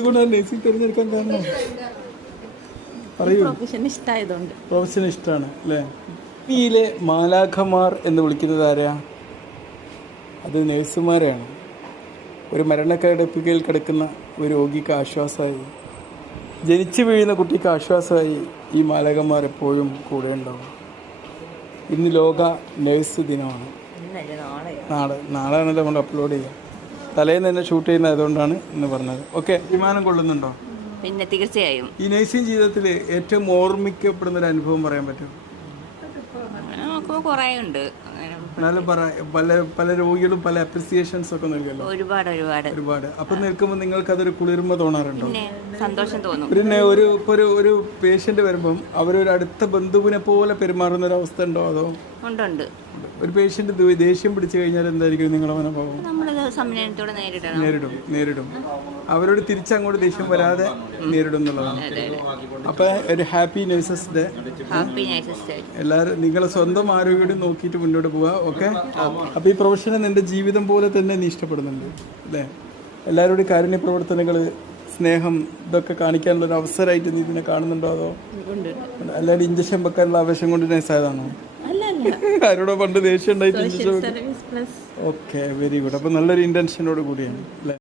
ഇതുകൊണ്ടാണ് നഴ്സിംഗ് തിരഞ്ഞെടുക്കാൻ കാരണം പറയൂ. പ്രൊഫഷൻ ഇഷ്ടമാണ് അല്ലേ? ഭൂമിയിലെ മാലാഖമാർ എന്ന് വിളിക്കുന്നത് ആരെയാ? അത് നഴ്സുമാരെയാണ്. ഒരു മരണക്കിടപ്പിൽ കിടക്കുന്ന ഒരു രോഗിക്ക് ആശ്വാസമായി, ജനിച്ചു വീഴുന്ന കുട്ടിക്ക് ആശ്വാസമായി ഈ മാലാഖമാർ എപ്പോഴും കൂടെ ഉണ്ടാവും. ഇന്ന് ലോക നഴ്സ് ദിനമാണ്. നാളെയാണ് നമ്മൾ അപ്ലോഡ് ചെയ്യുക. തലേന്ന് തന്നെ ഷൂട്ട് ചെയ്യുന്നതുകൊണ്ടാണ് ഇന്ന് പറഞ്ഞത്. ഓക്കെ, വിമാനം കൊള്ളുന്നുണ്ടോ? പിന്നെ തീർച്ചയായും. ഈ നഴ്സിംഗ് ജീവിതത്തിൽ ഏറ്റവും ഓർമ്മിക്കപ്പെടുന്ന ഒരു അനുഭവം പറയാൻ പറ്റും? കുറേ ഉണ്ട്. എന്നാലും പല രോഗികളും പല അപ്രിസിയേഷൻസ് ഒക്കെ നൽകുമല്ലോ. ഒരുപാട്. അപ്പൊ നിൽക്കുമ്പോൾ നിങ്ങൾക്ക് അതൊരു കുളിർമ തോന്നാറുണ്ടോ? സന്തോഷം തോന്നും. പിന്നെ ഒരു പേഷ്യന്റ് വരുമ്പം അവരൊരു അടുത്ത ബന്ധുവിനെ പോലെ പെരുമാറുന്ന ഒരു അവസ്ഥ ഉണ്ടോ? അതോ ഉണ്ട്. ഒരു പേഷ്യന്റ് ദേഷ്യം പിടിച്ചു കഴിഞ്ഞാൽ എന്തായിരിക്കും നിങ്ങളുടെ മനോഭാവം? നേരിടും. അവരോട് തിരിച്ചങ്ങോട്ട് ദേഷ്യം വരാതെ നേരിടും എന്നുള്ളതാണ്. അപ്പൊ ഒരു ഹാപ്പി നഴ്സസ് ഡേ. എല്ലാവരും നിങ്ങളെ സ്വന്തം ആരോഗ്യം നോക്കിയിട്ട് മുന്നോട്ട് പോവുക. ഓക്കെ. അപ്പൊ ഈ പ്രൊഫഷനെ നിന്റെ ജീവിതം പോലെ തന്നെ നീ ഇഷ്ടപ്പെടുന്നുണ്ട് അല്ലേ? എല്ലാവരോടും കാരുണ്യ പ്രവർത്തനങ്ങൾ, സ്നേഹം, ഇതൊക്കെ കാണിക്കാനുള്ള ഒരു അവസരമായിട്ട് നീ ഇതിനെ കാണുന്നുണ്ടോ? അതോ അല്ലാണ്ട് ഇഞ്ചക്ഷൻ വെക്കാനുള്ള ആവശ്യം കൊണ്ട് നഴ്സായതാണോ? ആരോടോ പണ്ട് ദേഷ്യം ഉണ്ടായിട്ട് ഇഞ്ചക്ഷൻ? Okay, very good. അപ്പൊ നല്ലൊരു ഇന്റൻഷനോട് കൂടിയാണ് അല്ലേ?